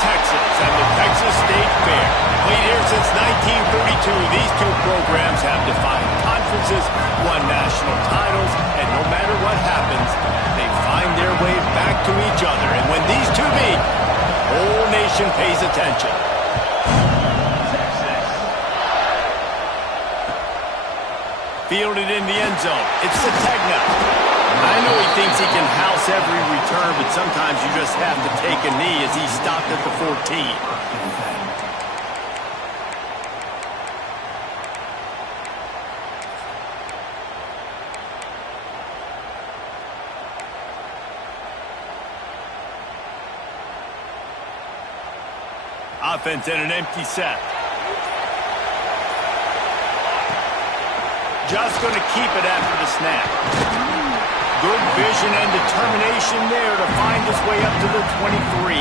Texas and the Texas State Fair. Played here since 1932, these two programs have defined conferences, won national titles, and no matter what happens, they find their way back to each other. And when these two meet, the whole nation pays attention. Fielded in the end zone. It's Sategna. I know he thinks he can house every return, but sometimes you just have to take a knee as he stopped at the 14. Offense in an empty set. Just going to keep it after the snap. Good vision and determination there to find his way up to the 23.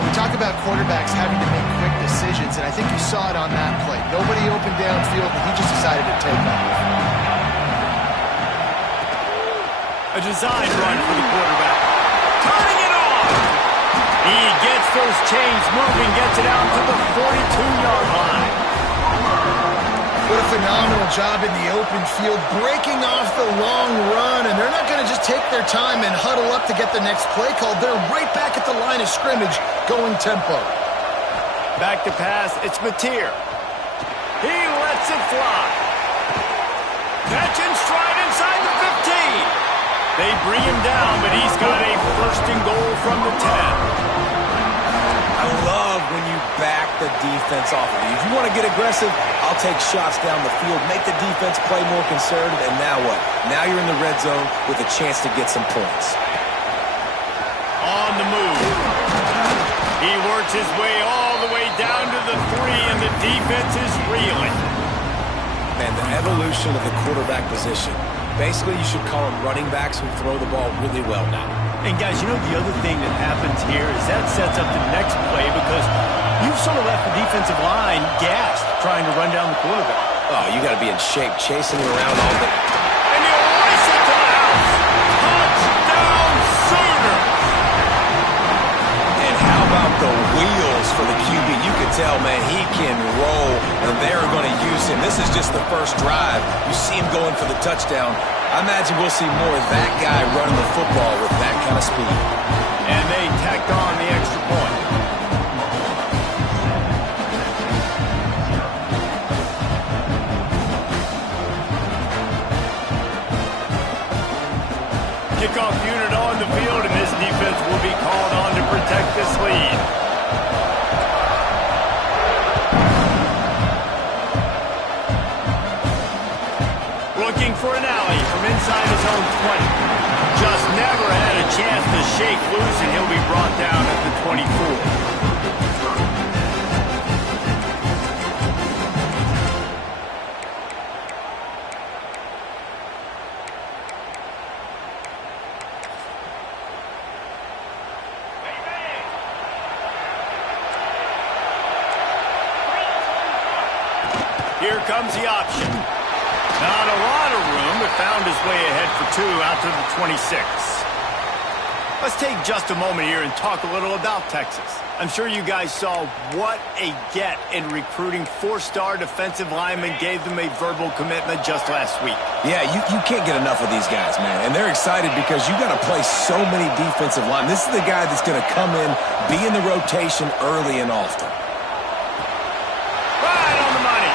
We talk about quarterbacks having to make quick decisions, and I think you saw it on that play. Nobody opened downfield, and he just decided to take off. A design run for the quarterback. Turning it off. He gets those chains moving, gets it out to the 42-yard line. What a phenomenal job in the open field, breaking off the long run, and they're not going to just take their time and huddle up to get the next play called. They're right back at the line of scrimmage, going tempo. Back to pass, it's Mateer. He lets it fly. Catch and stride inside the 15. They bring him down, but he's got a first and goal from the 10. I love when you back the defense off of you. If you want to get aggressive, I'll take shots down the field, make the defense play more conservative, and now what? Now you're in the red zone with a chance to get some points. On the move. He works his way all the way down to the 3, and the defense is reeling. Man, the evolution of the quarterback position. Basically, you should call them running backs who throw the ball really well now. And guys, you know the other thing that happens here is that sets up the next play because you've sort of left the defensive line gassed trying to run down the quarterback. Oh, you got to be in shape, chasing him around all day. And you race it to the house. Touchdown, Sooner. And how about the wheels for the QB? You can tell, man, he can roll, and they're going to use him. This is just the first drive. You see him going for the touchdown. I imagine we'll see more of that guy running the football with that kind of speed. And they tacked on the extra point. Kickoff unit on the field, and this defense will be called on to protect this lead. Looking for an alley from inside his own 20. Just never had a chance to shake loose, and he'll be brought down at the 24. Here comes the option. Not a lot of room, but found his way ahead for 2 out to the 26. Let's take just a moment here and talk a little about Texas. I'm sure you guys saw what a get in recruiting 4-star defensive linemen gave them a verbal commitment just last week. Yeah, you can't get enough of these guys, man. And they're excited because you got to play so many defensive linemen. This is the guy that's going to come in, be in the rotation early and often. Right on the money.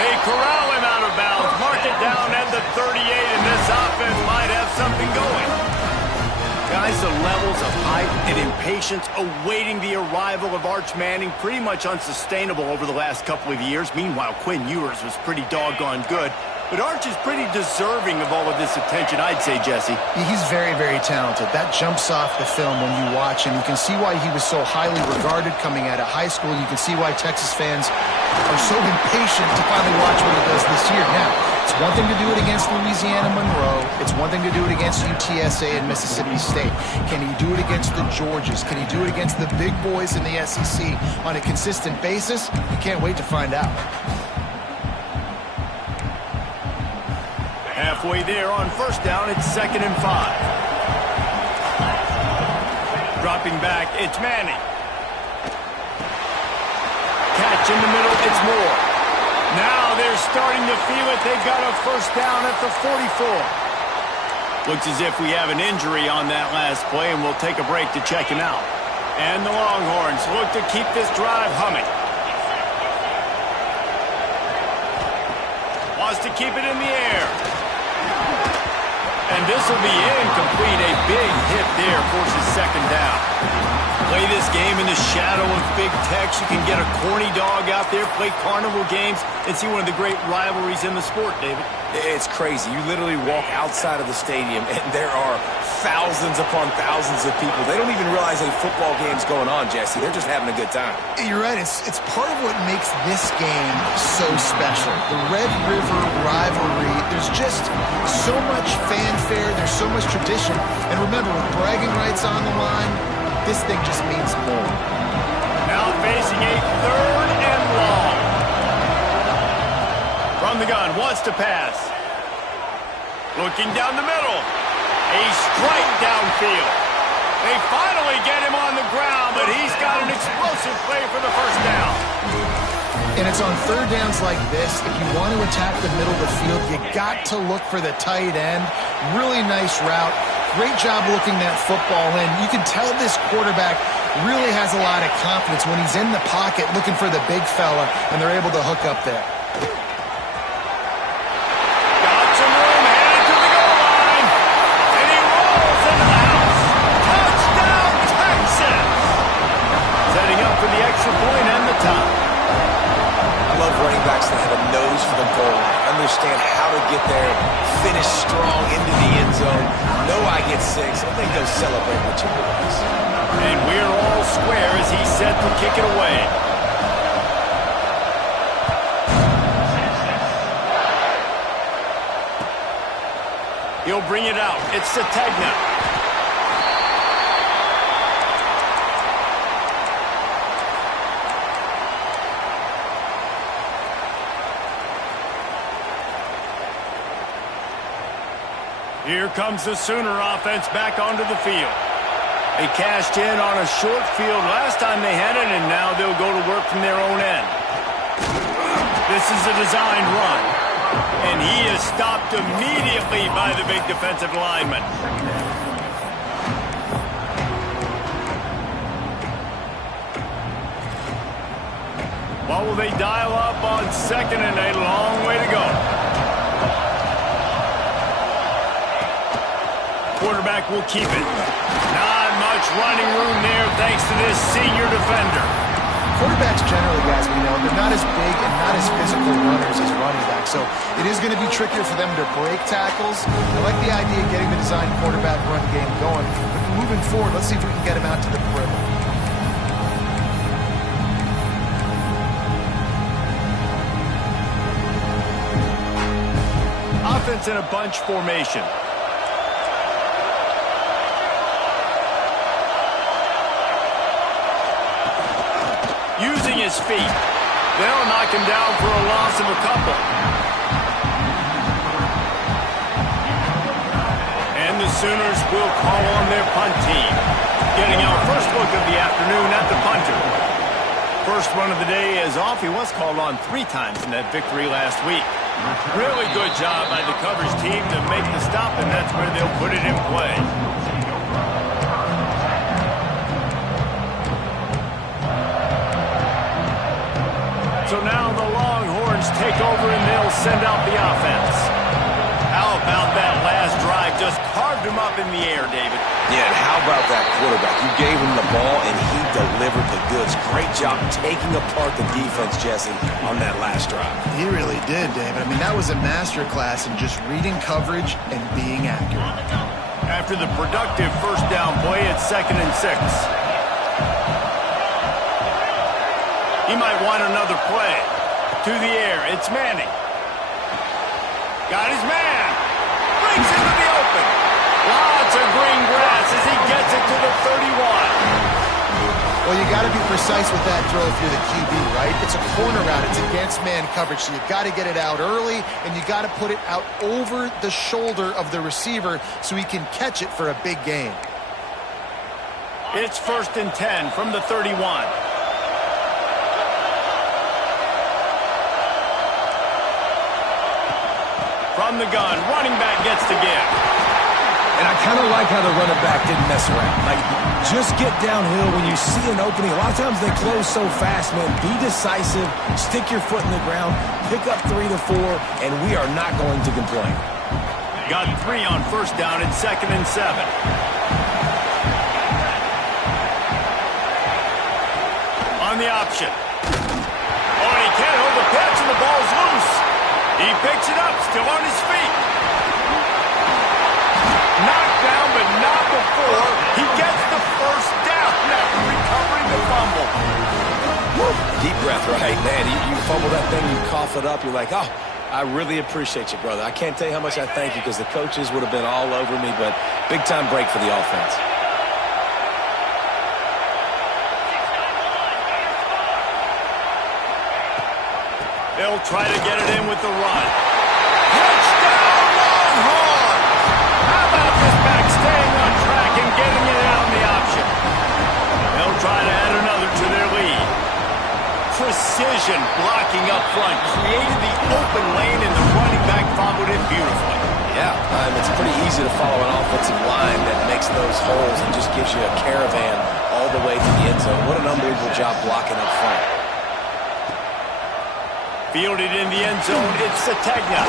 They corral him out of bounds, mark it down at the 38, and this offense might have something going. Guys, the levels of hype and impatience awaiting the arrival of Arch Manning pretty much unsustainable over the last couple of years. Meanwhile, Quinn Ewers was pretty doggone good. But Arch is pretty deserving of all of this attention, I'd say, Jesse. He's very, very talented. That jumps off the film when you watch him. You can see why he was so highly regarded coming out of high school. You can see why Texas fans are so impatient to finally watch what he does this year. Now, it's one thing to do it against Louisiana Monroe. It's one thing to do it against UTSA and Mississippi State. Can he do it against the Georgias? Can he do it against the big boys in the SEC on a consistent basis? You can't wait to find out. Halfway there on first down, it's 2nd and 5. Dropping back, it's Manning. catch in the middle. It's more. Now they're starting to feel it. They've got a first down at the 44. Looks as if we have an injury on that last play, and we'll take a break to check him out. And the Longhorns look to keep this drive humming. Wants to keep it in the air. And this will be incomplete. A big hit there forces second down. Play this game in the shadow of Big Tex. You can get a corny dog out there, play carnival games, and see one of the great rivalries in the sport, David. It's crazy. You literally walk outside of the stadium, and there are thousands upon thousands of people. They don't even realize a football game's going on, Jesse. They're just having a good time. You're right. It's part of what makes this game so special. The Red River rivalry, there's just so much fanfare. There's so much tradition. And remember, with bragging rights on the line, this thing just means more. Now facing a third and long. From the gun, wants to pass. Looking down the middle. A strike downfield. They finally get him on the ground, but he's got an explosive play for the first down. And it's on third downs like this, if you want to attack the middle of the field, you got to look for the tight end. Really nice route. Great job looking that football in. You can tell this quarterback really has a lot of confidence when he's in the pocket looking for the big fella, and they're able to hook up there. Got some room, headed to the goal line. And he rolls into the house. Touchdown, Texas! Setting up for the extra point and the top. I love running backs that have a nose for the goal line. Understand how to get there, finish strong into the end zone. Know I get 6. I think they'll celebrate with you boys. And we're all square as he's set to kick it away. He'll bring it out. It's Sategna. Here comes the Sooner offense back onto the field. They cashed in on a short field last time they had it, and now they'll go to work from their own end. This is a designed run, and he is stopped immediately by the big defensive lineman. What will they dial up on second and a long way to go? Quarterback will keep it. Not much running room there thanks to this senior defender. Quarterbacks generally, guys, we know, they're not as big and not as physical runners as running backs, so it is going to be trickier for them to break tackles. I like the idea of getting the design quarterback run game going, but moving forward, let's see if we can get him out to the perimeter. Offense in a bunch formation. Using his feet. They'll knock him down for a loss of a couple. And the Sooners will call on their punt team. Getting our first look of the afternoon at the punter. First run of the day is off. He was called on 3 times in that victory last week. Really good job by the coverage team to make the stop, and that's where they'll put it in play. So now the Longhorns take over and they'll send out the offense. How about that last drive? Just carved him up in the air, David. Yeah, and how about that quarterback? You gave him the ball and he delivered the goods. Great job taking apart the defense, Jesse, on that last drive. He really did, David. I mean, that was a masterclass in just reading coverage and being accurate. After the productive first down play, it's 2nd and 6. He might want another play. To the air, it's Manning. Got his man. Brings into the open. Lots of green grass as he gets it to the 31. Well, you got to be precise with that throw if you're the QB, right? It's a corner route. It's against man coverage, so you got to get it out early, and you got to put it out over the shoulder of the receiver so he can catch it for a big gain. It's 1st and 10 from the 31. From the gun, running back gets to give. And I kind of like how the running back didn't mess around. Like, just get downhill when you see an opening. A lot of times they close so fast, man. Be decisive, stick your foot in the ground, pick up 3 to 4, and we are not going to complain. Got 3 on first down and 2nd and 7. On the option. Oh, and he can't hold the pitch, and the ball's loose. He picks it up, still on his feet. Knocked down, but not before he gets the first down after recovering the fumble. Woo. Deep breath, right? Man, you fumble that thing, you cough it up, you're like, oh, I really appreciate you, brother. I can't tell you how much I thank you because the coaches would have been all over me, but big-time break for the offense. They'll try to get it in with the run. Touchdown, Longhorn! How about this back staying on track and getting it out on the option? They'll try to add another to their lead. Precision blocking up front created the open lane, and the running back followed it beautifully. Yeah, it's pretty easy to follow an offensive line that makes those holes and just gives you a caravan all the way to the end zone. What an unbelievable job blocking up front. Fielded in the end zone, it's Sategna.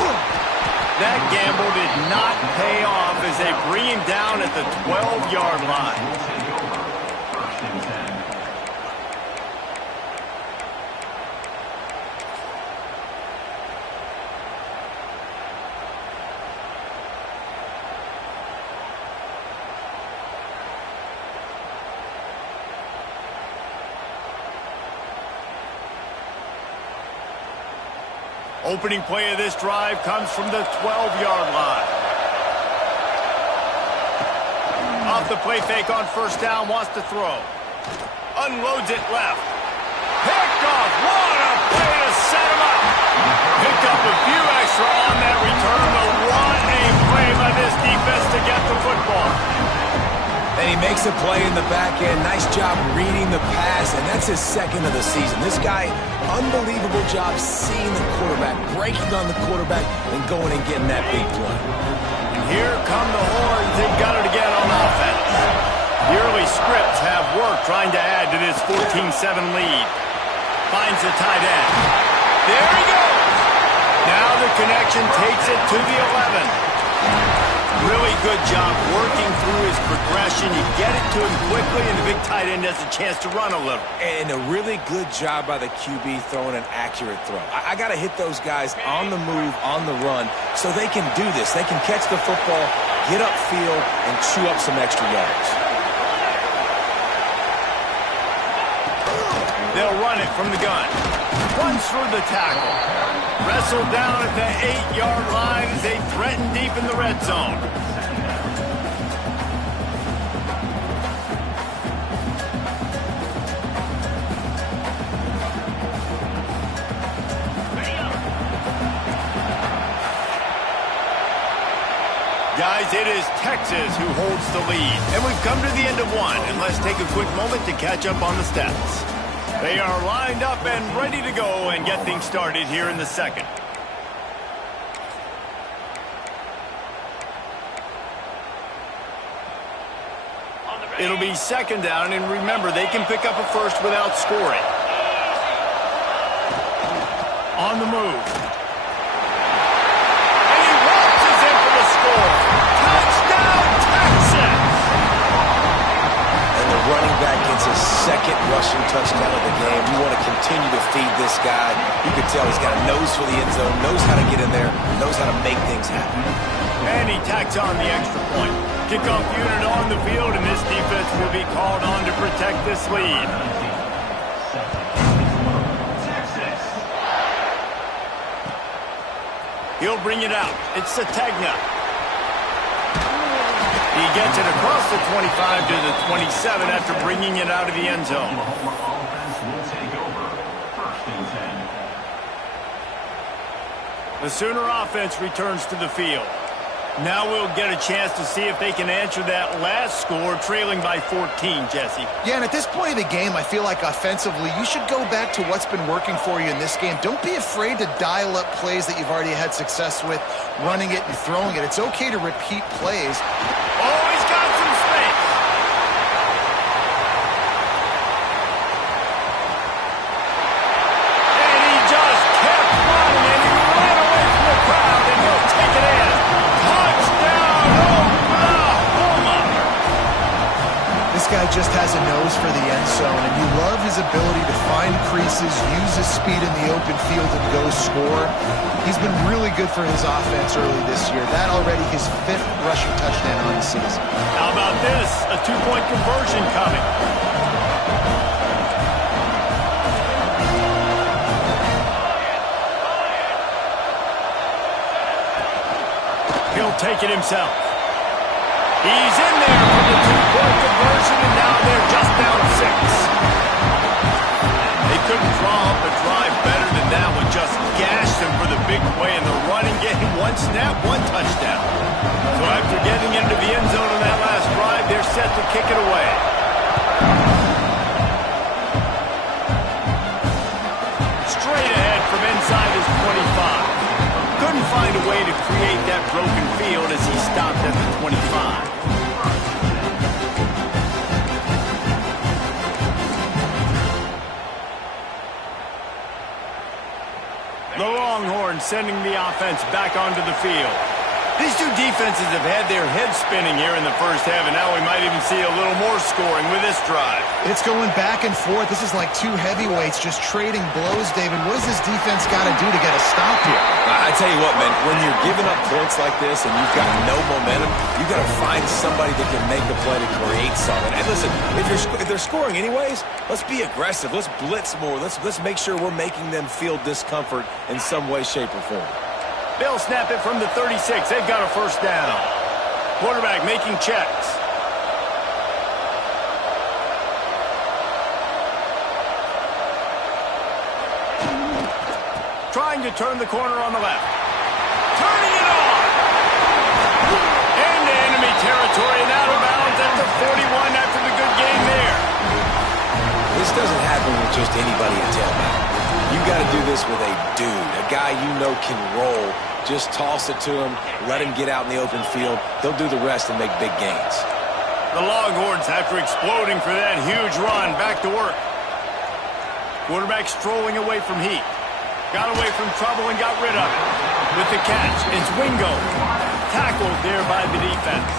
That gamble did not pay off as they bring him down at the 12-yard line. Opening play of this drive comes from the 12-yard line. Off the play fake on first down, wants to throw. Unloads it left. Picked off. What a play to set him up. Picked up a few extra on that return, but what a play by this defense to get the football. And he makes a play in the back end. Nice job reading the pass, and that's his 2nd of the season. This guy, unbelievable job seeing the quarterback, breaking on the quarterback, and going and getting that big play. And here come the Horns. They've got it again on offense. The early scripts have worked trying to add to this 14-7 lead. Finds the tight end. There he goes. Now the connection takes it to the 11. Really good job working through his progression. You get it to him quickly, and the big tight end has a chance to run a little. And a really good job by the QB throwing an accurate throw. I got to hit those guys on the move, on the run, so they can do this. They can catch the football, get upfield, and chew up some extra yards. They'll run it from the gun. Runs through the tackle. Wrestled down at the 8-yard line as they threaten deep in the red zone. Guys, it is Texas who holds the lead. And we've come to the end of one. And let's take a quick moment to catch up on the stats. They are lined up and ready to go and get things started here in the second. It'll be 2nd down, and remember, they can pick up a first without scoring. On the move. And he launches in for the score. Touchdown, Texas! And the running back gets his 2nd rushing touchdown of the game. You want to continue to feed this guy. You can tell he's got a nose for the end zone, knows how to get in there, knows how to make things happen. And he tacks on the extra point. Kickoff unit on the field, and this defense will be called on to protect this lead. He'll bring it out. It's Sategna. He gets it across the 25 to the 27 after bringing it out of the end zone. The Sooner offense returns to the field. Now we'll get a chance to see if they can answer that last score, trailing by 14, Jesse. Yeah, and at this point of the game, I feel like offensively, you should go back to what's been working for you in this game. Don't be afraid to dial up plays that you've already had success with, running it and throwing it. It's okay to repeat plays. Oh, he's got some space. And he just kept running, and he ran away from the crowd, and he'll take it in. Touchdown, Oklahoma! This guy just has a nose for the end zone, and you love his ability to find creases, use his speed in the open field, and go score. He's been really good for his offense early this year. That already his 5th rushing touchdown on the season. How about this? A 2-point conversion coming. He'll take it himself. He's in there for the 2-point conversion, and now they're just down 6. They couldn't draw up a drive better than that one. Just gashed him for the big play in the running game. 1 snap, 1 touchdown. So after getting into the end zone on that last drive, they're set to kick it away. Straight ahead from inside his 25. Couldn't find a way to create that broken field as he stopped at the 25. The Longhorns sending the offense back onto the field. These two defenses have had their heads spinning here in the first half, and now we might even see a little more scoring with this drive. It's going back and forth. This is like two heavyweights just trading blows, David. What does this defense got to do to get a stop here? I tell you what, man, when you're giving up points like this and you've got no momentum, you've got to find somebody that can make the play to create something. And listen, if they're scoring anyways, let's be aggressive. Let's blitz more. Let's make sure we're making them feel discomfort in some way, shape, or form. They'll snap it from the 36. They've got a first down. Quarterback making checks. Trying to turn the corner on the left. Turning it on. Into enemy territory and out of bounds at the 41 after the good game there. This doesn't happen with just anybody in tailback. You got to do this with a dude, a guy you know can roll. Just toss it to him, let him get out in the open field. He'll do the rest and make big gains. The Longhorns, after exploding for that huge run, back to work. Quarterback strolling away from heat. Got away from trouble and got rid of it. With the catch, it's Wingo. Tackled there by the defense.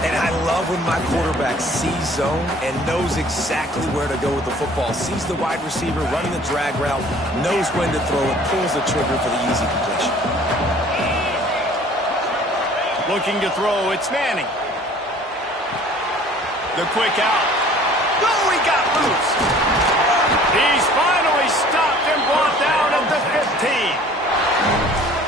And I love when my quarterback sees zone and knows exactly where to go with the football. Sees the wide receiver running the drag route, knows when to throw it, pulls the trigger for the easy completion. Looking to throw, it's Manning. The quick out. Oh, he got loose. He's finally stopped and brought down at the 15.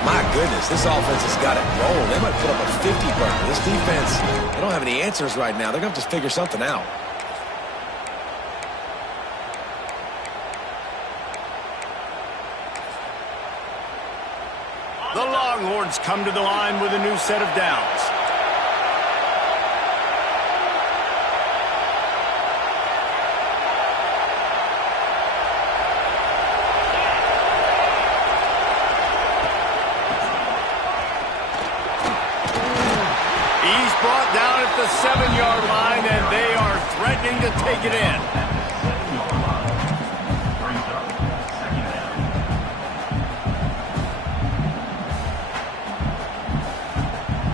My goodness, this offense has got it rolling. They might put up a 50-burger. This defense, they don't have any answers right now. They're going to have to figure something out. The Longhorns come to the line with a new set of downs. Brought down at the 7-yard line, and they are threatening to take it in.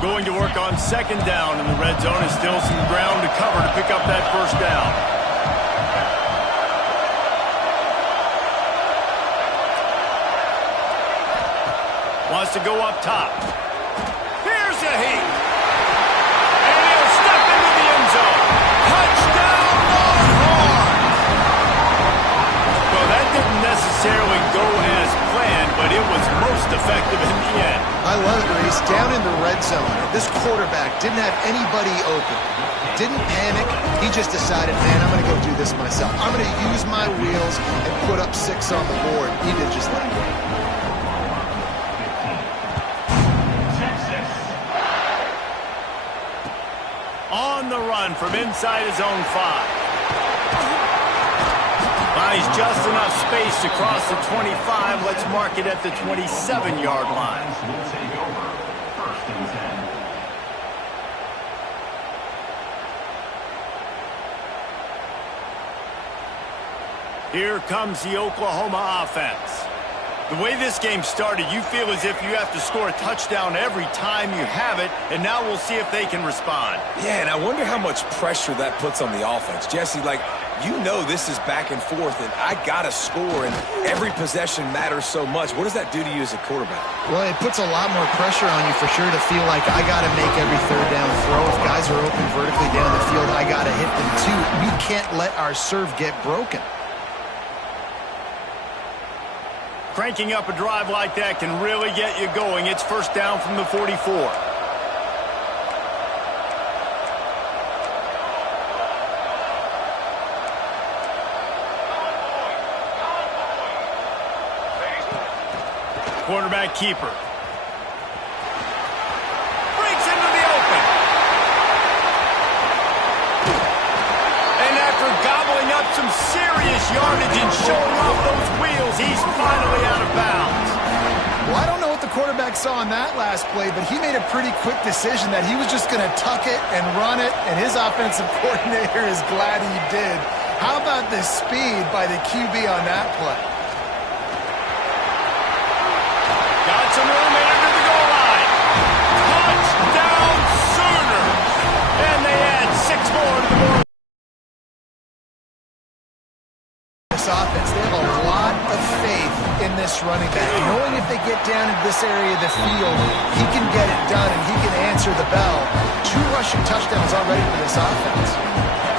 Going to work on 2nd down in the red zone, and still some ground to cover to pick up that first down. Wants to go up top. Here's a heat. Touchdown, Longhorns! Well, that didn't necessarily go as planned, but it was most effective in the end. I love it, Reese. Down in the red zone, this quarterback didn't have anybody open. Didn't panic. He just decided, man, I'm going to go do this myself. I'm going to use my wheels and put up 6 on the board. He did just that. On the run from inside his own 5. Buys just enough space to cross the 25. Let's mark it at the 27-yard line. Here comes the Oklahoma offense. The way this game started, you feel as if you have to score a touchdown every time you have it, and now we'll see if they can respond. Yeah, and I wonder how much pressure that puts on the offense. Jesse, like, you know this is back and forth, and I got to score, and every possession matters so much. What does that do to you as a quarterback? Well, it puts a lot more pressure on you for sure to feel like I got to make every third down throw. If guys are open vertically down the field, I got to hit them too. We can't let our serve get broken. Cranking up a drive like that can really get you going. It's first down from the 44. Quarterback keeper. Breaks into the open. And after gobbling up some serious yardage and showing off those wheels, he's finally out of bounds. Well, I don't know what the quarterback saw on that last play, but he made a pretty quick decision that he was just going to tuck it and run it, and his offensive coordinator is glad he did. How about the speed by the QB on that play? Got some room into the goal line. Touchdown Sooners! And they add 6 more to the board. This offense, they have a lot of faith in this running back. Knowing if they get down into this area of the field, he can get it done and he can answer the bell. 2 rushing touchdowns already for this offense.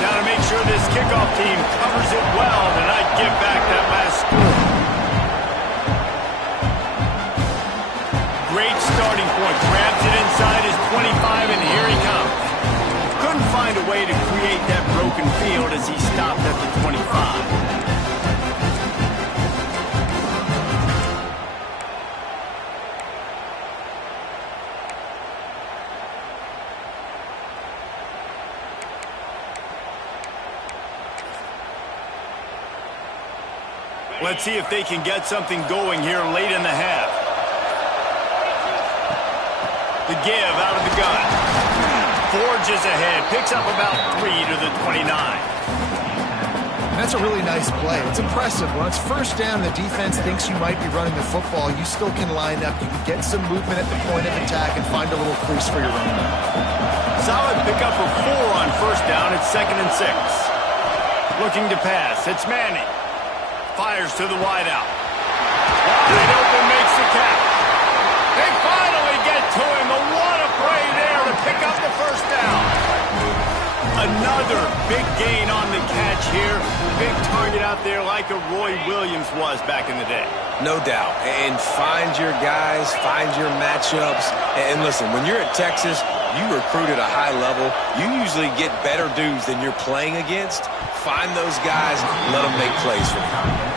Now to make sure this kickoff team covers it well, then I'd give back that last score. Great starting point. Grabs it inside his 25, and here he comes. Couldn't find a way to create that broken field as he stopped at the 25. Let's see if they can get something going here late in the half. The give out of the gun. Forges ahead. Picks up about 3 to the 29. That's a really nice play. It's impressive. When it's first down, the defense thinks you might be running the football. You still can line up. You can get some movement at the point of attack and find a little crease for your running back. Solid pickup of 4 on first down. It's 2nd and 6. Looking to pass. It's Manning. Fires to the wideout. Wide open, makes the catch. They finally get to him. A what a play there to pick up the first down. Another big gain on the catch here. Big target out there like a Roy Williams was back in the day. No doubt. And find your guys, find your matchups. And listen, when you're at Texas, you recruit at a high level. You usually get better dudes than you're playing against. Find those guys, let them make plays for you.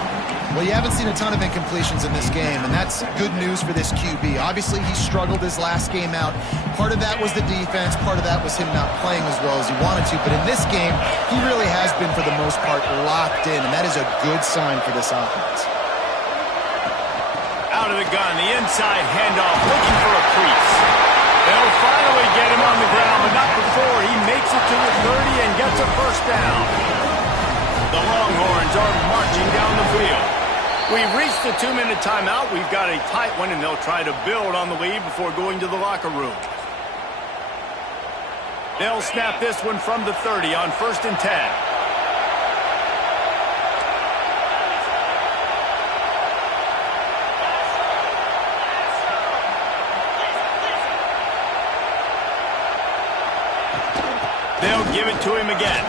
Well, you haven't seen a ton of incompletions in this game, and that's good news for this QB. Obviously, he struggled his last game out. Part of that was the defense. Part of that was him not playing as well as he wanted to. But in this game, he really has been, for the most part, locked in, and that is a good sign for this offense. Out of the gun, the inside handoff, looking for a crease. They'll finally get him on the ground, but not before he makes it to the 30 and gets a first down. The Longhorns are marching down the field. We've reached the 2-minute timeout. We've got a tight one, and they'll try to build on the lead before going to the locker room. They'll snap this one from the 30 on 1st and 10. They'll give it to him again.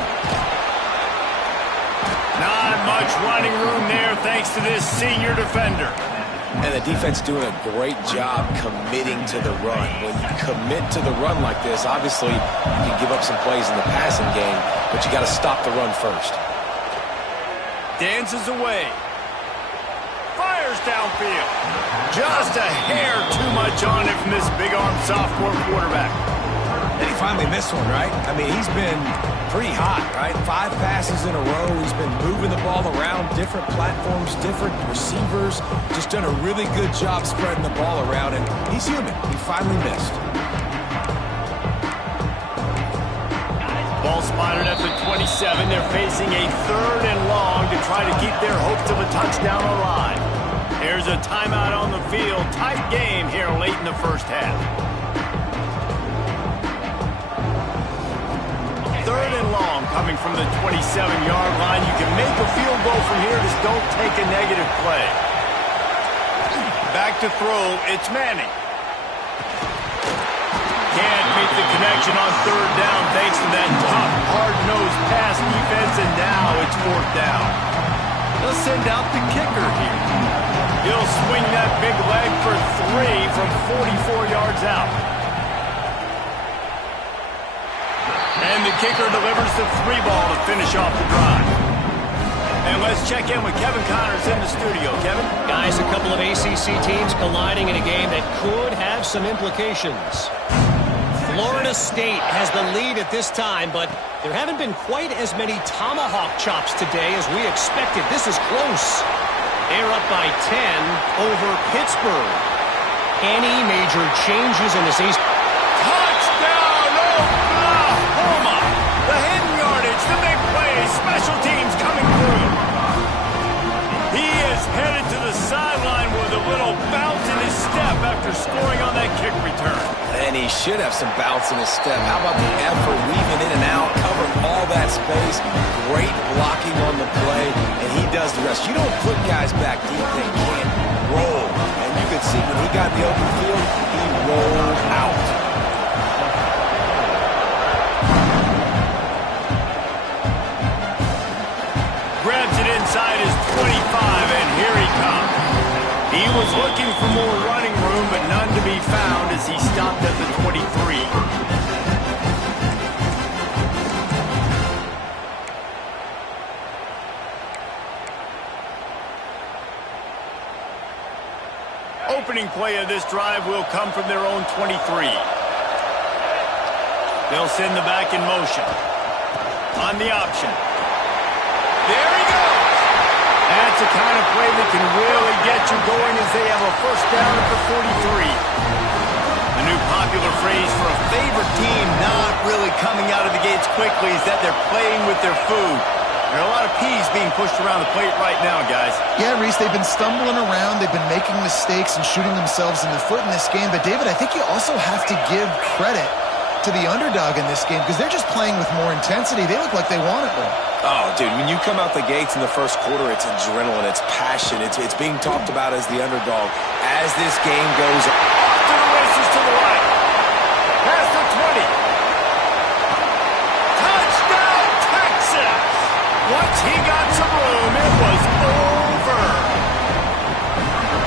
Not much running room there thanks to this senior defender. And the defense doing a great job committing to the run. When you commit to the run like this, obviously you can give up some plays in the passing game, but you got to stop the run first. Dances away. Fires downfield. Just a hair too much on it from this big-arm sophomore quarterback. And he finally missed one, right? I mean, he's been pretty hot, right? 5 passes in a row. He's been moving the ball around different platforms, different receivers. Just done a really good job spreading the ball around, and he's human. He finally missed. Ball spotted at the 27. They're facing a 3rd and long to try to keep their hopes of a touchdown alive. There's a timeout on the field. Tight game here late in the first half. 3rd and long coming from the 27-yard line. You can make a field goal from here. Just don't take a negative play. Back to throw. It's Manning. Can't make the connection on 3rd down thanks to that tough, hard-nosed pass defense, and now it's 4th down. They'll send out the kicker here. He'll swing that big leg for 3 from 44 yards out. And the kicker delivers the 3 ball to finish off the drive. And let's check in with Kevin Connors in the studio. Kevin? Guys, a couple of ACC teams colliding in a game that could have some implications. Florida State has the lead at this time, but there haven't been quite as many tomahawk chops today as we expected. This is close. They're up by 10 over Pittsburgh. Any major changes in this East? Touchdown, Oklahoma! The hidden yardage, the big plays, special teams coming through. He is headed to the sideline with a little bounce in his step after scoring on that kick return. And he should have some bounce in his step. How about the effort, weaving in and out, covering all that space. Great blocking on the play, and he does the rest. You don't put guys back deep that can't roll. And you could see when he got in the open field, he rolled out. Grabs it inside his 25, and here he comes. He was looking for more running room, but none to be found as he stopped at the 23. Opening play of this drive will come from their own 23. They'll send the back in motion. On the option. There he goes. That's the kind of play that can really get you going as they have a 1st down at the 43. The new popular phrase for a favorite team not really coming out of the gates quickly is that they're playing with their food. There are a lot of peas being pushed around the plate right now, guys. Yeah, Reese, they've been stumbling around. They've been making mistakes and shooting themselves in the foot in this game. But, David, I think you also have to give credit to the underdog in this game because they're just playing with more intensity. They look like they want it more. Oh, dude, when you come out the gates in the first quarter, it's adrenaline, it's passion, it's being talked about as the underdog. As this game goes off to the races to the right. Past the 20. Touchdown, Texas! Once he got some room, it was over.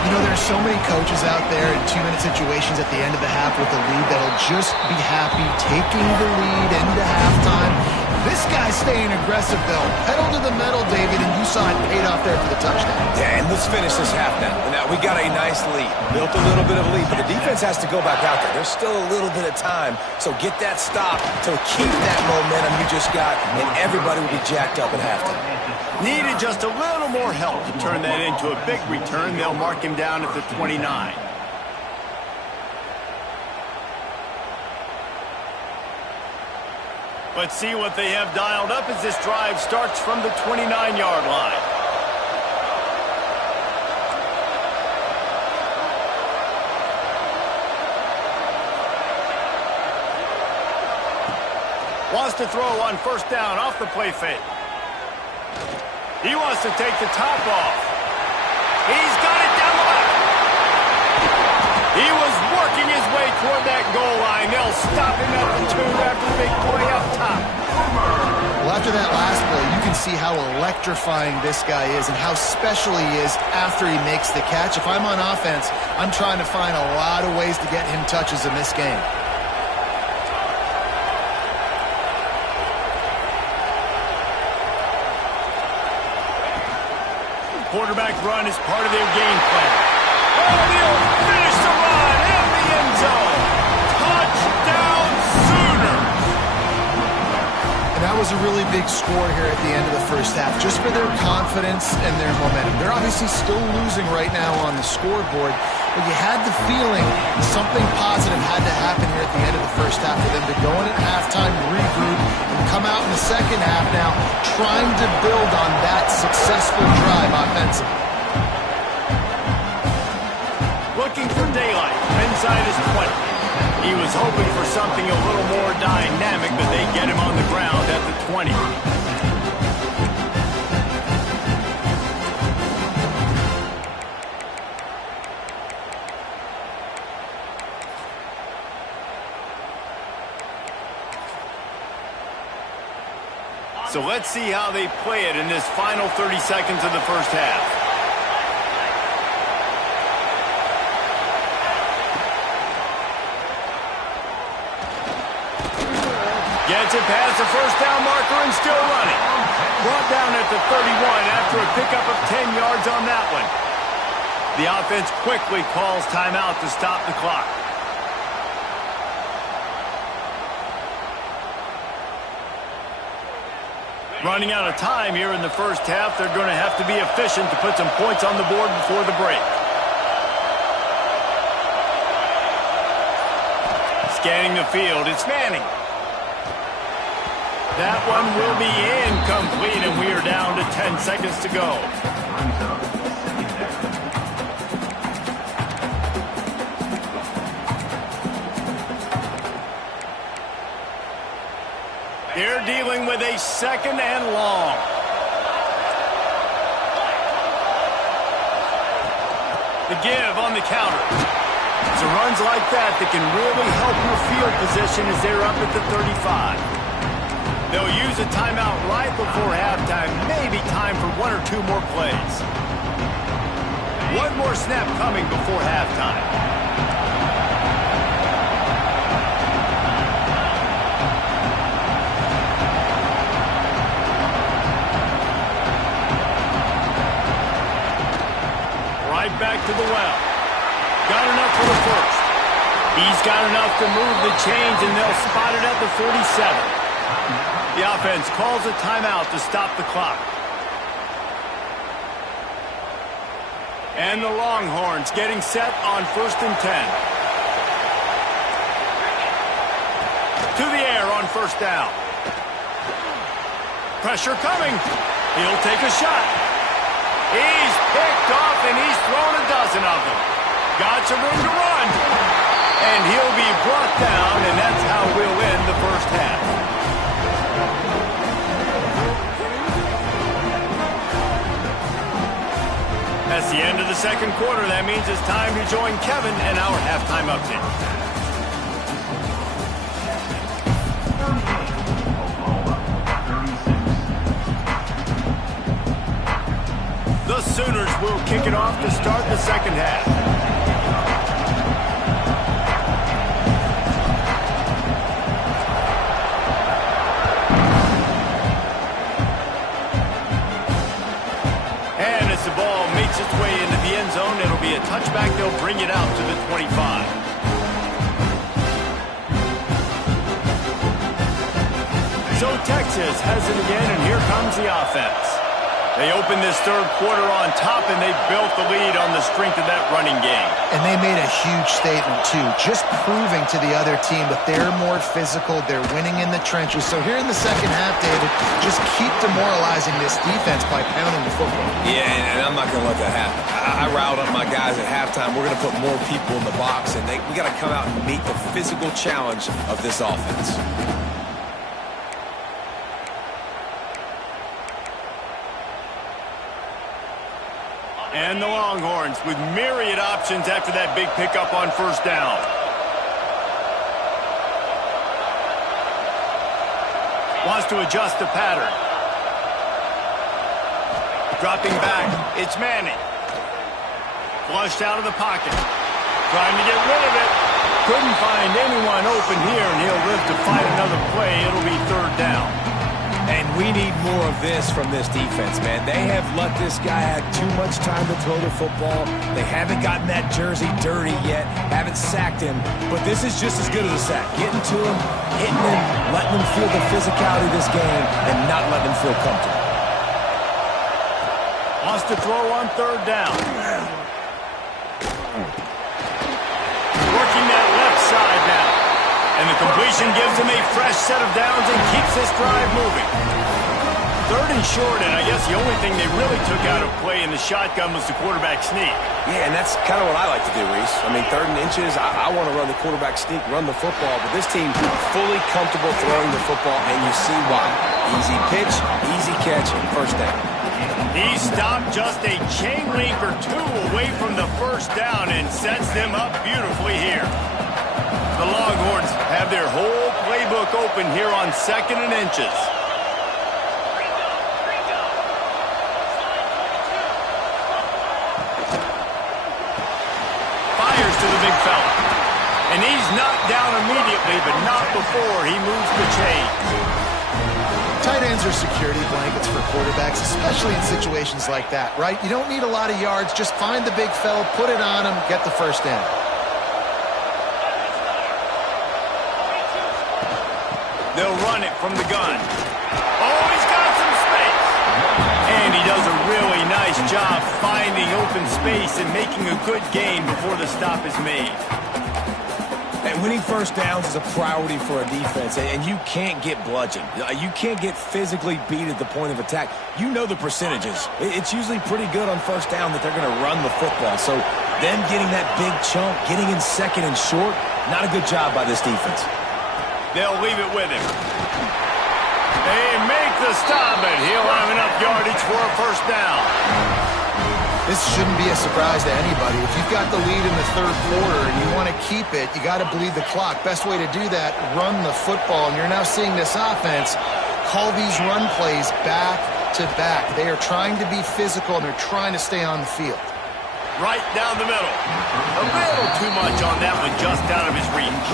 You know, there's so many coaches out there in 2-minute situations at the end of the half with the lead that'll just be happy taking the lead into halftime. This guy's staying aggressive, though. Pedal to the metal, David, and you saw it paid off there for the touchdown. Yeah, and let's finish this half now. Now, we got a nice lead. Built a little bit of a lead, but the defense has to go back out there. There's still a little bit of time, so get that stop to keep that momentum you just got, and everybody will be jacked up at halftime. Needed just a little more help to turn that into a big return. They'll mark him down at the 29. Let's see what they have dialed up as this drive starts from the 29-yard line. Wants to throw on 1st down off the play fake. He wants to take the top off. He's got it down the left. He was working his way toward that goal line. They'll stop him at the 2 after the big play up top. Well, after that last play, you can see how electrifying this guy is and how special he is after he makes the catch. If I'm on offense, I'm trying to find a lot of ways to get him touches in this game. Quarterback run is part of their game plan. Oh, they'll finish the run in the end zone. Touchdown, Sooners! that was a really big score here at the end of the first half, just for their confidence and their momentum. They're obviously still losing right now on the scoreboard, but you had the feeling something positive had to happen here at the end of the first half for them to go in at halftime, regroup, and come out in the second half now trying to build on that successful drive offensively. Looking for daylight inside his 20. He was hoping for something a little more dynamic, but they get him on the ground at the 20. So let's see how they play it in this final 30 seconds of the first half. Gets it past the first down marker and still running. Brought down at the 31 after a pickup of 10 yards on that one. The offense quickly calls timeout to stop the clock. Running out of time here in the first half. They're going to have to be efficient to put some points on the board before the break. Scanning the field, it's Manning. That one will be incomplete, and we are down to 10 seconds to go. They're dealing with a second and long. The give on the counter. It's runs like that that can really help your field position as they're up at the 35. They'll use a timeout right before halftime. Maybe time for one or two more plays. One more snap coming before halftime. Right back to the well. Got enough for the first. He's got enough to move the chains, and they'll spot it at the 47. The offense calls a timeout to stop the clock. And the Longhorns getting set on 1st and 10. To the air on first down. Pressure coming. He'll take a shot. He's picked off, and he's thrown a dozen of them. Got some room to run. And he'll be brought down, and that's how we'll end the first half. That's the end of the second quarter. That means it's time to join Kevin and our halftime update. The Sooners will kick it off to start the second half. The ball makes its way into the end zone. It'll be a touchback. They'll bring it out to the 25. So Texas has it again, and here comes the offense. They opened this third quarter on top, and they built the lead on the strength of that running game. And they made a huge statement, too, just proving to the other team that they're more physical, they're winning in the trenches. So here in the second half, David, just keep demoralizing this defense by pounding the football. Yeah, and I'm not going to let that happen. I riled up my guys at halftime. We're going to put more people in the box, and we got to come out and meet the physical challenge of this offense. And the Longhorns with myriad options after that big pickup on first down. Wants to adjust the pattern. Dropping back, it's Manning. Flushed out of the pocket. Trying to get rid of it. Couldn't find anyone open here, and he'll live to fight another play. It'll be third down. And we need more of this from this defense, man. They have let this guy have too much time to throw the football. They haven't gotten that jersey dirty yet, haven't sacked him. But this is just as good as a sack. Getting to him, hitting him, letting him feel the physicality of this game, and not letting him feel comfortable. Wants to throw on third down. Working that left side now. And the completion gives him a fresh set of downs and keeps this drive moving. Third and short, and I guess the only thing they really took out of play in the shotgun was the quarterback sneak. Yeah, and that's kind of what I like to do, Reese. I mean, 3rd and inches, I want to run the quarterback sneak, run the football, but this team fully comfortable throwing the football, and you see why. Easy pitch, easy catch, and first down. He stopped just a chain link or two away from the first down and sets them up beautifully here. The Longhorns have their whole playbook open here on 2nd and inches. Fires to the big fella. And he's knocked down immediately, but not before he moves the chains. Tight ends are security blankets for quarterbacks, especially in situations like that, right? You don't need a lot of yards. Just find the big fella, put it on him, get the first down. They'll run it from the gun. Oh, he's got some space. And he does a really nice job finding open space and making a good gain before the stop is made. And winning first downs is a priority for a defense, and you can't get bludgeoned. You can't get physically beat at the point of attack. You know the percentages. It's usually pretty good on first down that they're going to run the football. So them getting that big chunk, getting in 2nd and short, not a good job by this defense. They'll leave it with him. They make the stop, and he'll have enough yardage for a first down. This shouldn't be a surprise to anybody. If you've got the lead in the 3rd quarter and you want to keep it, you got to bleed the clock. Best way to do that, run the football. And you're now seeing this offense call these run plays back to back. They are trying to be physical, and they're trying to stay on the field. Right down the middle. A little too much on that one, just out of his reach.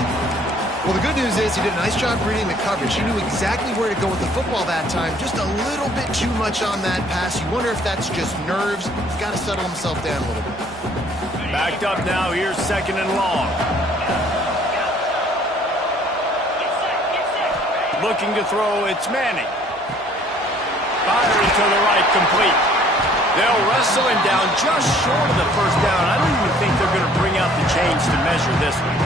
Well, the good news is he did a nice job reading the coverage. He knew exactly where to go with the football that time. Just a little bit too much on that pass. You wonder if that's just nerves. He's got to settle himself down a little bit. Backed up now. Here's 2nd and long. Looking to throw. It's Manning. Firing to the right, complete. They'll wrestle him down just short of the first down. I don't even think they're going to bring out the chains to measure this one.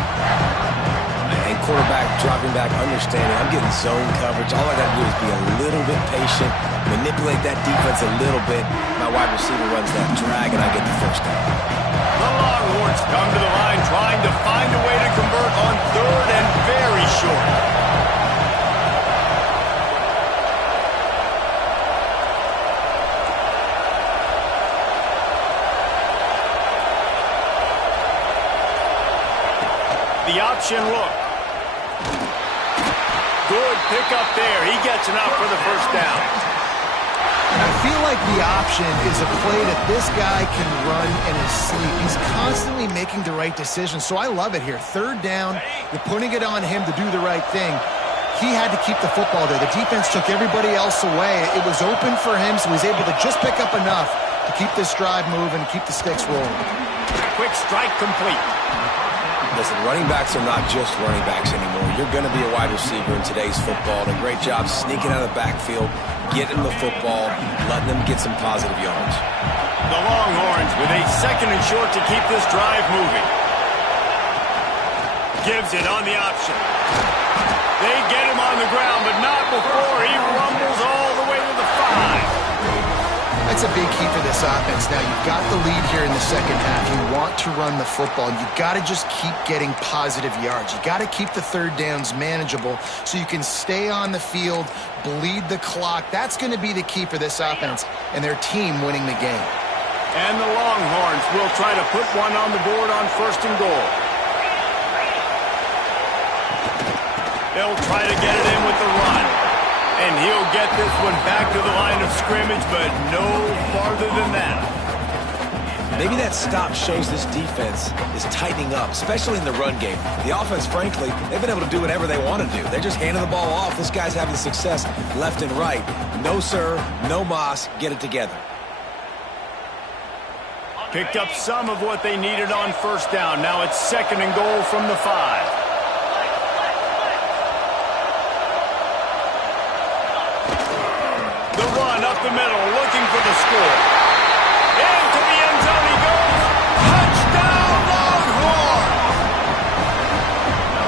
And quarterback dropping back, understanding I'm getting zone coverage. All I got to do is be a little bit patient, manipulate that defense a little bit. My wide receiver runs that drag, and I get the first down. The Longhorns come to the line trying to find a way to convert on 3rd and very short. The option look. Good pickup there. He gets enough for the first down. I feel like the option is a play that this guy can run in his sleep. He's constantly making the right decision, so I love it here. 3rd down, you're putting it on him to do the right thing. He had to keep the football there. The defense took everybody else away. It was open for him, so he was able to just pick up enough to keep this drive moving and keep the sticks rolling. Quick strike complete. Listen, running backs are not just running backs anymore. You're going to be a wide receiver in today's football. And a great job sneaking out of the backfield, getting the football, letting them get some positive yards. The Longhorns with a 2nd and short to keep this drive moving. Gives it on the option. They get him on the ground, but not before he rumbles all the way to the 5. That's a big key for this offense. Now, you've got the lead here in the 2nd half. You want to run the football. You've got to just keep getting positive yards. You've got to keep the 3rd downs manageable so you can stay on the field, bleed the clock. That's going to be the key for this offense and their team winning the game. And the Longhorns will try to put one on the board on 1st and goal. They'll try to get it in with the run. And he'll get this one back to the line of scrimmage, but no farther than that. Maybe that stop shows this defense is tightening up, especially in the run game. The offense, frankly, they've been able to do whatever they want to do. They're just handing the ball off. This guy's having success left and right. No, sir, no mas. Get it together. Picked up some of what they needed on first down. Now it's 2nd and goal from the 5. The run up the middle, looking for the score. Into the end zone he goes. Touchdown, Longhorn!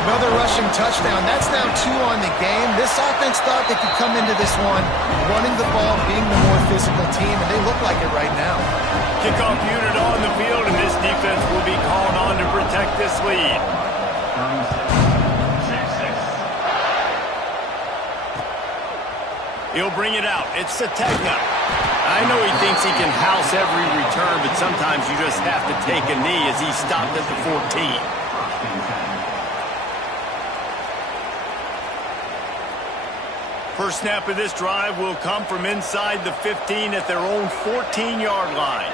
Another rushing touchdown. That's now 2 on the game. This offense thought they could come into this one running the ball, being the more physical team, and they look like it right now. Kickoff unit on the field, and this defense will be called on to protect this lead. He'll bring it out. It's Sategna. I know he thinks he can house every return, but sometimes you just have to take a knee as he stopped at the 14. First snap of this drive will come from inside the 15 at their own 14-yard line.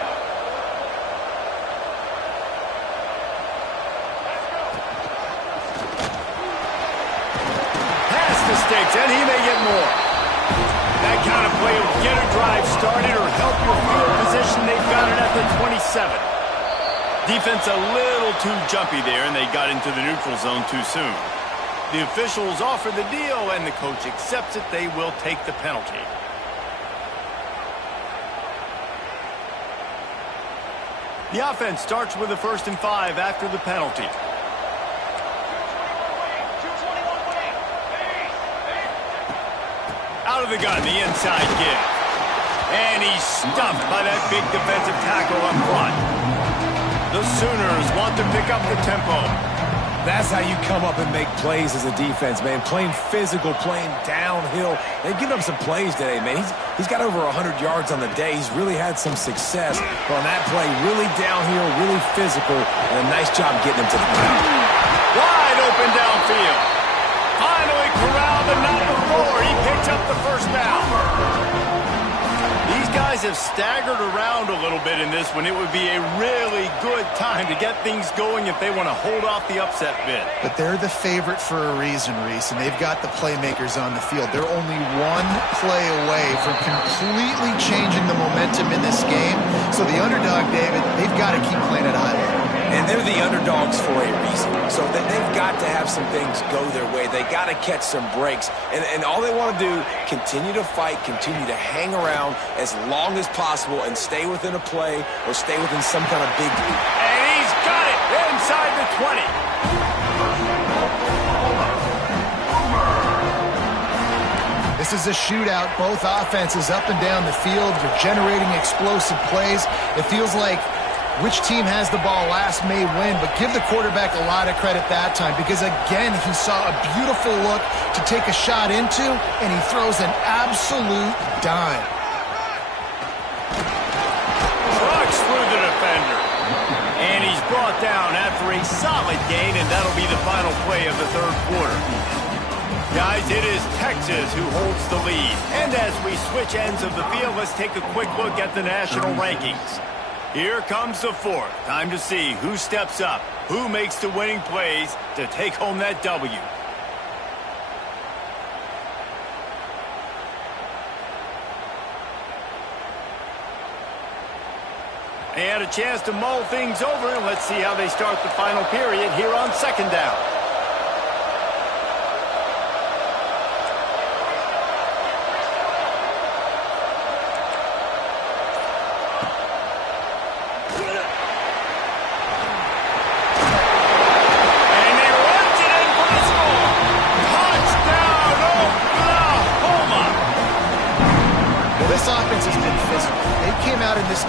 Pass to Sticks, and he may get more. That kind of play will get a drive started or help your field position. They've got it at the 27. Defense a little too jumpy there, and they got into the neutral zone too soon. The officials offer the deal, and the coach accepts it. They will take the penalty. The offense starts with a 1st and 5 after the penalty. Out of the gun, the inside give. And he's stuffed by that big defensive tackle up front. The Sooners want to pick up the tempo. That's how you come up and make plays as a defense, man. Playing physical, playing downhill. They've given up some plays today, man. He's got over 100 yards on the day. He's really had some success. But on that play, really downhill, really physical, and a nice job getting him to the ground. Wide open downfield. Finally corralled, but not before. He picked up the first down. These guys have staggered around a little bit in this one. It would be a really good time to get things going if they want to hold off the upset bid. But they're the favorite for a reason, Reese, and they've got the playmakers on the field. They're only one play away from completely changing the momentum in this game. So the underdog, David, they've got to keep playing at a high level. And they're the underdogs for a reason. So they've got to have some things go their way. They got to catch some breaks. And all they want to do, continue to fight, continue to hang around as long as possible and stay within a play or stay within some kind of big lead. And he's got it inside the 20. This is a shootout. Both offenses up and down the field. They're generating explosive plays. It feels like which team has the ball last may win, but give the quarterback a lot of credit that time because, again, he saw a beautiful look to take a shot into, and he throws an absolute dime. Trucks through the defender. And he's brought down after a solid gain, and that'll be the final play of the 3rd quarter. Guys, it is Texas who holds the lead. And as we switch ends of the field, let's take a quick look at the national rankings. Here comes the 4th. Time to see who steps up, who makes the winning plays to take home that W. They had a chance to mull things over, and let's see how they start the final period here on 2nd down.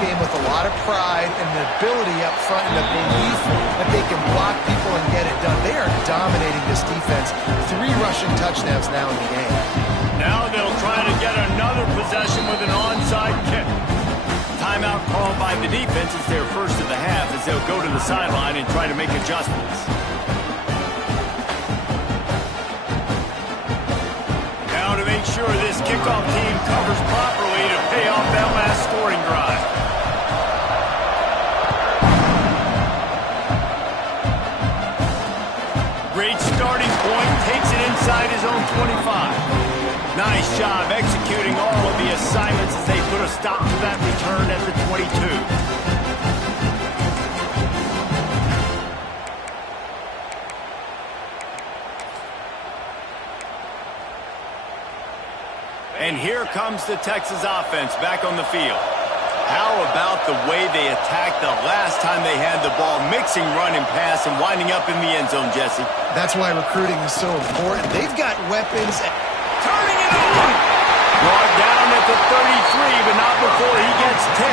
Game with a lot of pride and the ability up front and the belief that they can block people and get it done. They are dominating this defense. 3 rushing touchdowns now in the game. Now they'll try to get another possession with an onside kick. Timeout called by the defense. It's their first of the half as they'll go to the sideline and try to make adjustments. Now to make sure this kickoff team covers properly to pay off that last scoring drive. Nice job executing all of the assignments as they put a stop to that return at the 22. And here comes the Texas offense back on the field. How about the way they attacked the last time they had the ball, mixing run and pass and winding up in the end zone, Jesse? That's why recruiting is so important. They've got weapons. Turning it on! Brought down at the 33, but not before he gets 10.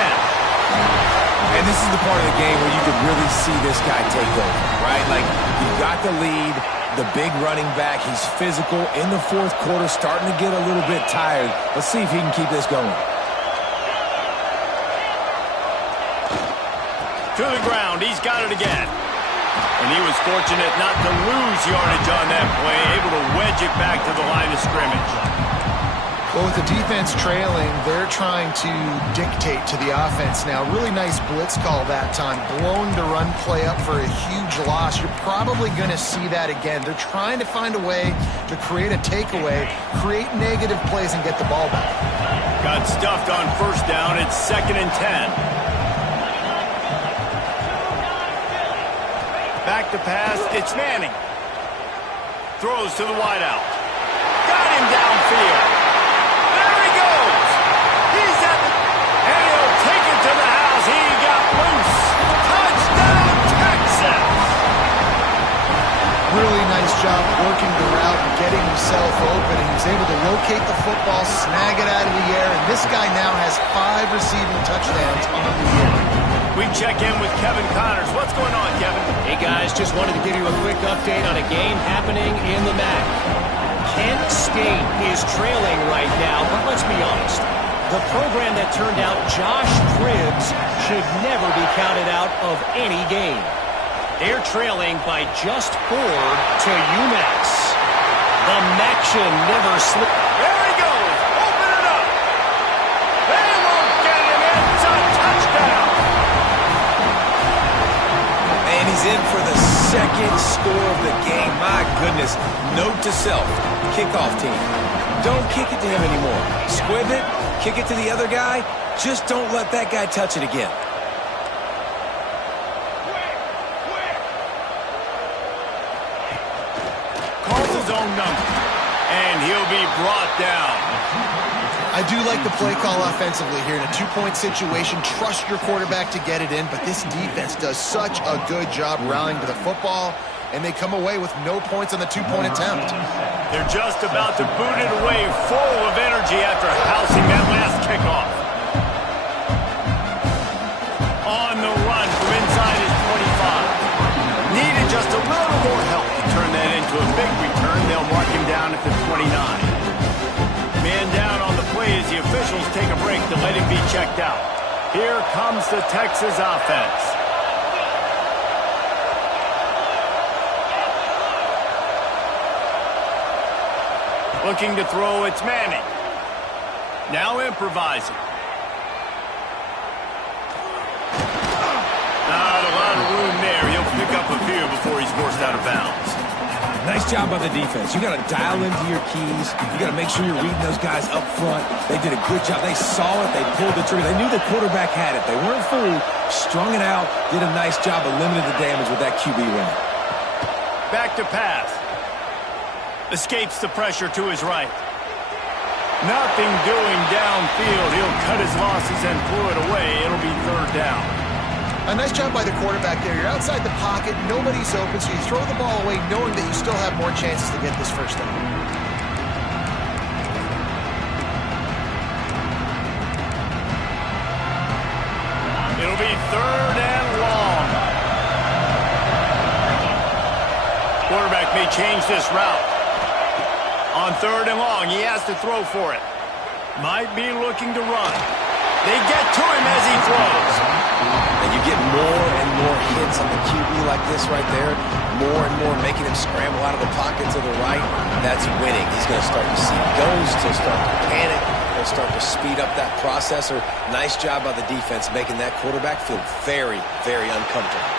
And this is the part of the game where you could really see this guy take over, right? Like, you've got the lead, the big running back. He's physical in the fourth quarter, starting to get a little bit tired. Let's see if he can keep this going. To the ground, he's got it again. And he was fortunate not to lose yardage on that play, able to wedge it back to the line of scrimmage. Well, with the defense trailing, they're trying to dictate to the offense now. Really nice blitz call that time, blowing the run play up for a huge loss. You're probably going to see that again. They're trying to find a way to create a takeaway, create negative plays, and get the ball back. Got stuffed on first down. It's 2nd and 10. Back to pass. It's Manning. Throws to the wideout. Got him downfield. There he goes. He's at the... And he'll take it to the house. He got loose. Touchdown, Texas. Really nice job working the route and getting himself open. He was able to locate the football, snag it out of the air, and this guy now has 5 receiving touchdowns on the year. We check in with Kevin Connors. What's going on, Kevin? Hey, guys, just wanted to give you a quick update on a game happening in the MAC. Kent State is trailing right now, but let's be honest. The program that turned out Josh Cribbs should never be counted out of any game. They're trailing by just 4 to UMass. The Maction never slipped. There he goes. Open it up. They won't get him. It's a touchdown. And he's in for the second score of the game. My goodness. Note to self, kickoff team. Don't kick it to him anymore. Squib it, kick it to the other guy. Just don't let that guy touch it again. Calls his own number. And he'll be brought down. I do like the play call offensively here. In a 2-point situation, trust your quarterback to get it in, but this defense does such a good job rallying to the football, and they come away with no points on the 2-point attempt. They're just about to boot it away, full of energy after housing that last kickoff. On the run from inside his 25. Needed just a little more help to turn that into a big return. They'll mark him down at the 29. Man down on the play as the officials take a break to let him be checked out. Here comes the Texas offense. Looking to throw, it's Manning. Now improvising. Not a lot of room there. He'll pick up a few before he's forced out of bounds. Nice job by the defense. You got to dial into your keys. You got to make sure you're reading those guys up front. They did a good job. They saw it. They pulled the trigger. They knew the quarterback had it. They weren't fooled. Strung it out. Did a nice job of limiting the damage with that QB run. Back to pass. Escapes the pressure to his right. Nothing doing downfield. He'll cut his losses and throw it away. It'll be 3rd down. A nice job by the quarterback there. You're outside the pocket, nobody's open, so you throw the ball away knowing that you still have more chances to get this first down. It'll be 3rd and long. Quarterback may change this route. On 3rd and long, he has to throw for it. Might be looking to run. They get to him as he throws. And you get more and more hits on the QB like this right there. More and more making him scramble out of the pocket to the right. That's winning. He's going to start to see ghosts. He'll start to panic. He'll start to speed up that processor. Nice job by the defense making that quarterback feel very, very uncomfortable.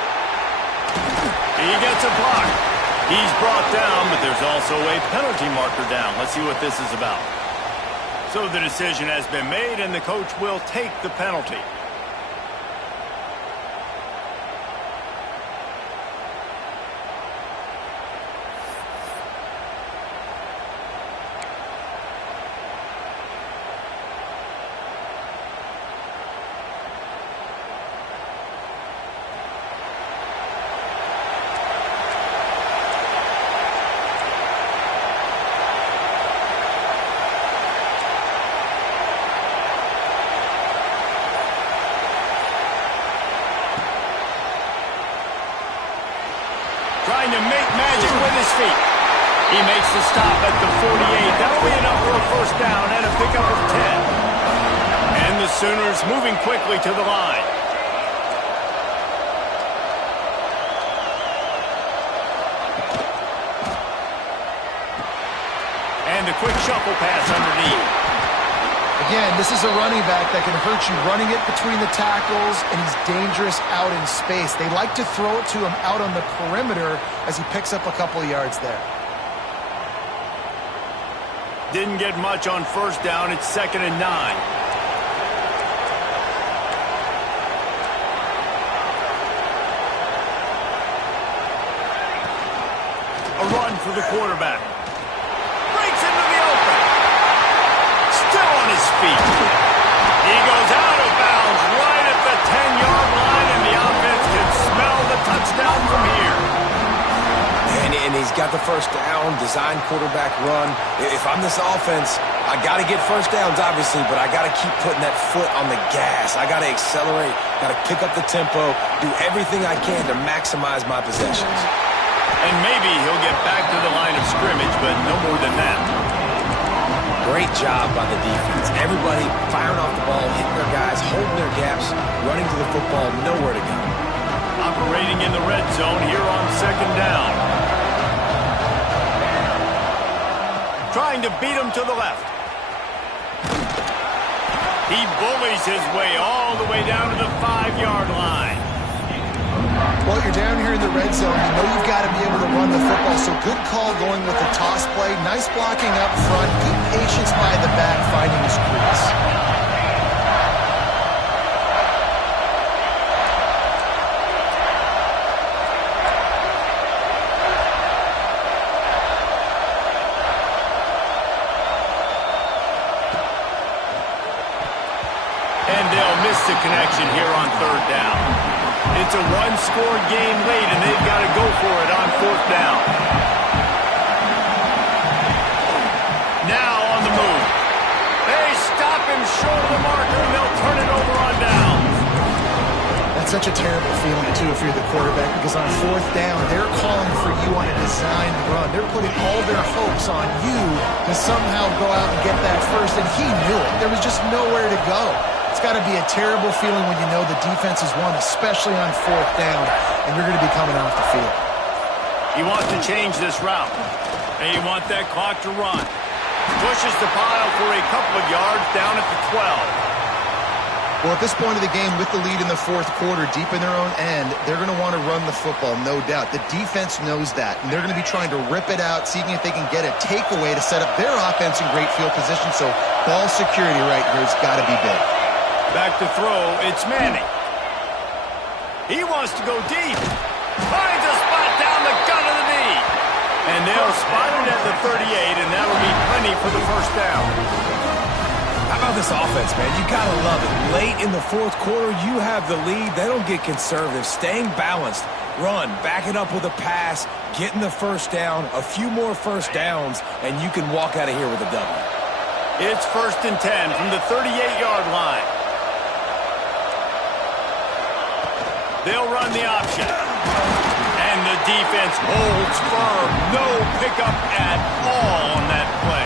He gets a block. He's brought down, but there's also a penalty marker down. Let's see what this is about. So the decision has been made, and the coach will take the penalty. Trying to make magic with his feet. He makes the stop at the 48. That'll be enough for a first down and a pickup of 10. And the Sooners moving quickly to the line. And a quick shuffle pass underneath. Again, this is a running back that can hurt you running it between the tackles, and he's dangerous out in space. They like to throw it to him out on the perimeter as he picks up a couple of yards there. Didn't get much on first down. It's 2nd and 9. A run for the quarterback. Breaks into the open. Still on his feet. He goes out of bounds right at the 10-yard line, and the offense can smell the touchdown from here. And he's got the first down, design quarterback run. If I'm this offense, I got to get first downs, obviously, but I got to keep putting that foot on the gas. I got to accelerate, got to pick up the tempo, do everything I can to maximize my possessions. And maybe he'll get back to the line of scrimmage, but no more than that. Great job by the defense. Everybody firing off the ball, hitting their guys, holding their gaps, running to the football, nowhere to go. Operating in the red zone here on 2nd down. Trying to beat him to the left. He bullies his way all the way down to the 5-yard line. Well, you're down here in the red zone. You know you've got to be able to run the football, so good call going with the toss play. Nice blocking up front. Good patience by the back finding his crease. And they'll miss the connection here on 3rd down. It's a one-score game late, and they've got to go for it on 4th down. Now on the move. They stop him short of the marker, and they'll turn it over on downs. That's such a terrible feeling, too, if you're the quarterback, because on 4th down, they're calling for you on a designed run. They're putting all their hopes on you to somehow go out and get that first, and he knew it. There was just nowhere to go. It's got to be a terrible feeling when you know the defense has won, especially on 4th down, and you're going to be coming off the field. He wants to change this route. They want that clock to run. Pushes the pile for a couple of yards down at the 12. Well, at this point of the game, with the lead in the 4th quarter, deep in their own end, they're going to want to run the football, no doubt. The defense knows that, and they're going to be trying to rip it out, seeing if they can get a takeaway to set up their offense in great field position. So ball security right here has got to be big. Back to throw, it's Manning. He wants to go deep. Finds a spot down the gut of the knee. And they'll spot it at the 38, and that'll be plenty for the first down. How about this offense, man? You got to love it. Late in the 4th quarter, you have the lead. They don't get conservative. Staying balanced. Run, back it up with a pass, getting the first down, a few more first downs, and you can walk out of here with a W. It's 1st and 10 from the 38-yard line. They'll run the option. And the defense holds firm. No pickup at all on that play.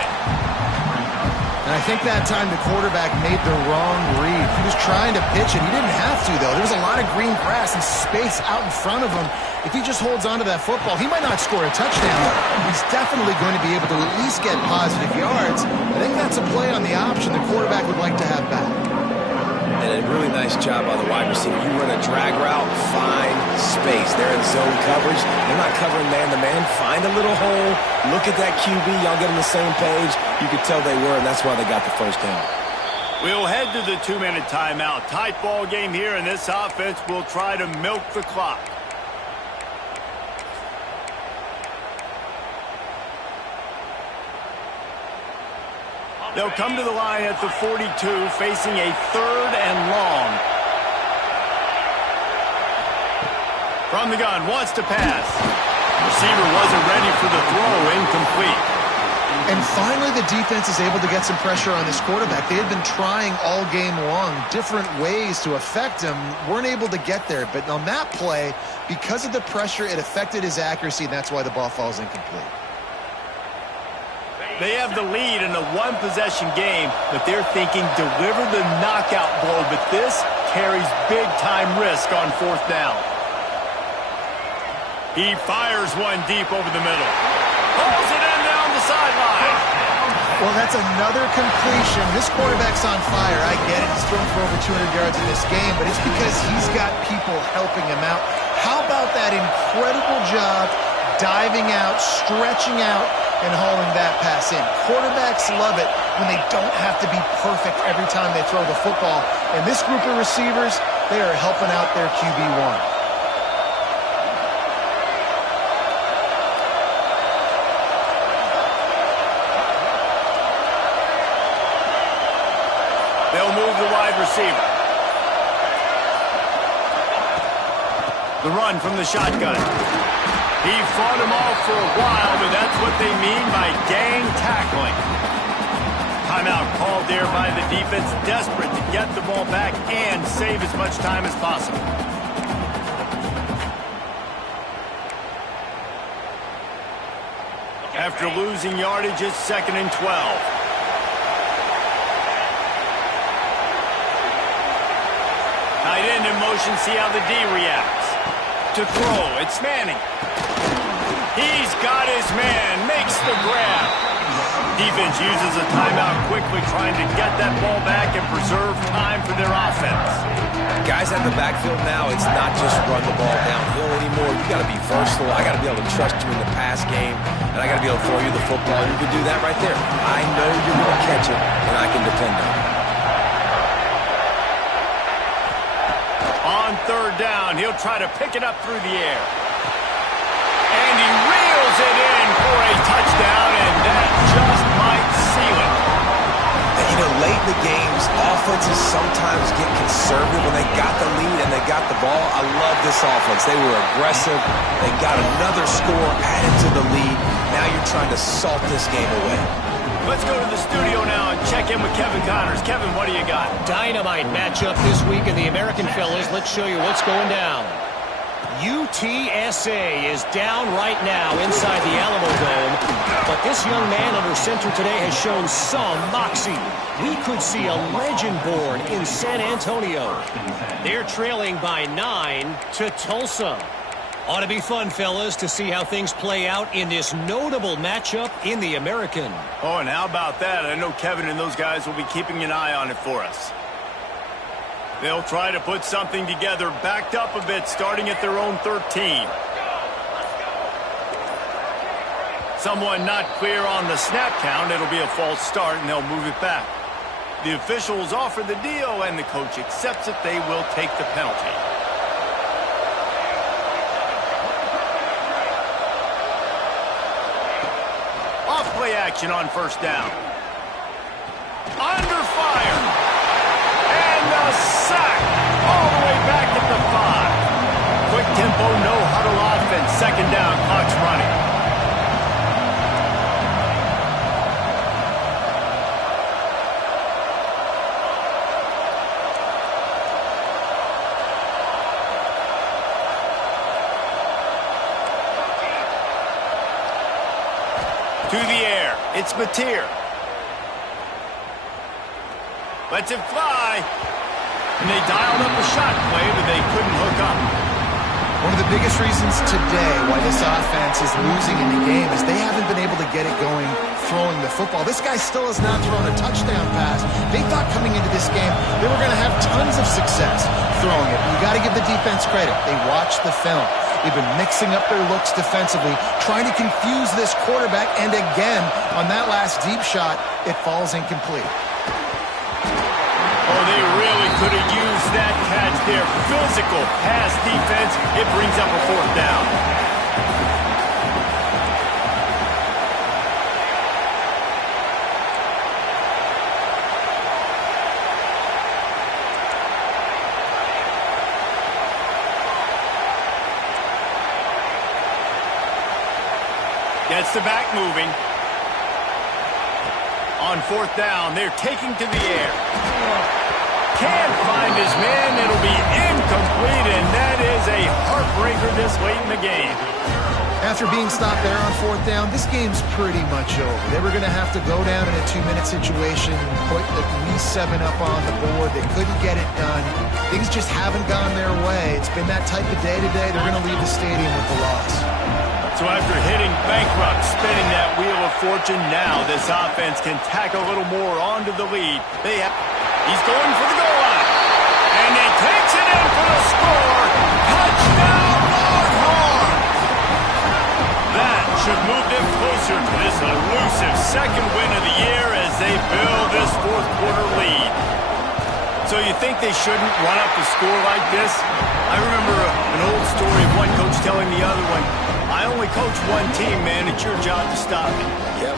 And I think that time the quarterback made the wrong read. He was trying to pitch it. He didn't have to, though. There was a lot of green grass and space out in front of him. If he just holds on to that football, he might not score a touchdown. He's definitely going to be able to at least get positive yards. I think that's a play on the option the quarterback would like to have back. And a really nice job by the wide receiver. You run a drag route, find space. They're in zone coverage. They're not covering man-to-man. Find a little hole. Look at that QB. Y'all get on the same page. You could tell they were, and that's why they got the first down. We'll head to the 2-minute timeout. Tight ball game here, and this offense will try to milk the clock. They'll come to the line at the 42, facing a 3rd and long. From the gun, wants to pass. Receiver wasn't ready for the throw, incomplete. And finally, the defense is able to get some pressure on this quarterback. They had been trying all game long, different ways to affect him, weren't able to get there. But on that play, because of the pressure, it affected his accuracy, and that's why the ball falls incomplete. They have the lead in a one-possession game, but they're thinking deliver the knockout blow, but this carries big-time risk on 4th down. He fires one deep over the middle. Pulls it in down the sideline. Well, that's another completion. This quarterback's on fire. I get it. He's thrown for over 200 yards in this game, but it's because he's got people helping him out. How about that incredible job diving out, stretching out, and hauling that pass in? Quarterbacks love it when they don't have to be perfect every time they throw the football. And this group of receivers, they are helping out their QB1. They'll move the wide receiver. The run from the shotgun. He fought him off for a while, but that's what they mean by gang tackling. Timeout called there by the defense, desperate to get the ball back and save as much time as possible. After losing yardage, it's 2nd and 12. Tight end in motion, see how the D reacts. To throw, it's Manning. He's got his man, makes the grab. Defense uses a timeout quickly, trying to get that ball back and preserve time for their offense. Guys at the backfield now, it's not just run the ball downhill anymore. You got to be versatile. I got to be able to trust you in the pass game, and I got to be able to throw you the football. You can do that right there. I know you're going to catch it, and I can depend on it. On 3rd down, he'll try to pick it up through the air. And he reels it in for a touchdown, and that just might seal it. And, you know, late in the games, offenses sometimes get conservative when they got the lead and they got the ball. I love this offense. They were aggressive. They got another score added to the lead. Now you're trying to salt this game away. Let's go to the studio now and check in with Kevin Connors. Kevin, what do you got? Dynamite matchup this week in the American, fellas. Let's show you what's going down. UTSA is down right now inside the Alamo Dome, but this young man under center today has shown some moxie. We could see a legend born in San Antonio. They're trailing by 9 to Tulsa. Ought to be fun, fellas, to see how things play out in this notable matchup in the American. Oh, and how about that? I know Kevin and those guys will be keeping an eye on it for us. They'll try to put something together, backed up a bit, starting at their own 13. Someone not clear on the snap count. It'll be a false start, and they'll move it back. The officials offer the deal, and the coach accepts it. They will take the penalty. Off-play action on 1st down. Under fire. And a sack all the way back at the 5. Quick tempo, no huddle offense. 2nd down, clock's running. To the air, it's Mateer. Lets it fly. And they dialed up a shot play, but they couldn't hook up. One of the biggest reasons today why this offense is losing in the game is they haven't been able to get it going throwing the football. This guy still has not thrown a touchdown pass. They thought coming into this game they were going to have tons of success throwing it. You got to give the defense credit. They watched the film. They've been mixing up their looks defensively, trying to confuse this quarterback, and again, on that last deep shot, it falls incomplete. Oh, they really could have used that catch there. Physical pass defense. It brings up a fourth down. Gets the back moving. On fourth down, they're taking to the air. Can't find his man. It'll be incomplete, and that is a heartbreaker this late in the game. After being stopped there on fourth down, this game's pretty much over. They were going to have to go down in a 2-minute situation, put at least 7 up on the board. They couldn't get it done. Things just haven't gone their way. It's been that type of day today. They're going to leave the stadium with the loss. So after hitting bankrupt, spinning that wheel of fortune, now this offense can tack a little more onto the lead. He's going for the goal line. And he takes it in for the score. Touchdown, Longhorn! That should move them closer to this elusive second win of the year as they build this fourth quarter lead. So you think they shouldn't run up a score like this? I remember an old story of one coach telling the other one, I only coach one team, man. It's your job to stop me. Yeah,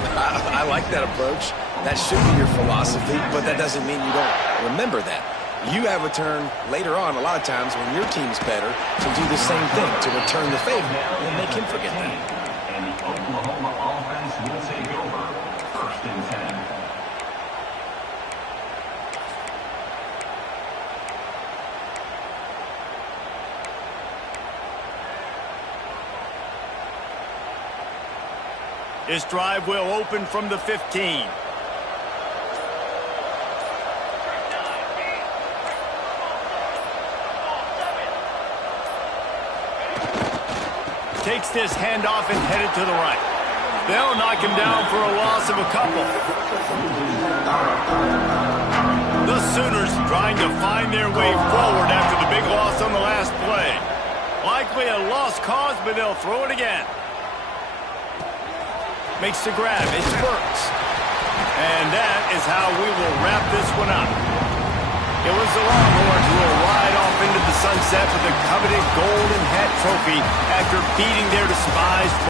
I like that approach. That should be your philosophy, but that doesn't mean you don't remember that. You have a turn later on, a lot of times, when your team's better, to do the same thing, to return the favor, and make him forget that. And the Oklahoma offense will take over. 1st and 10. This drive will open from the 15. Takes this handoff and headed to the right. They'll knock him down for a loss of a couple. The Sooners trying to find their way forward after the big loss on the last play. Likely a lost cause, but they'll throw it again. Makes the grab. It's Burks. And that is how we will wrap this one up. It was the Longhorns who will ride off into the sunset with the coveted Golden Hat Trophy after beating their despised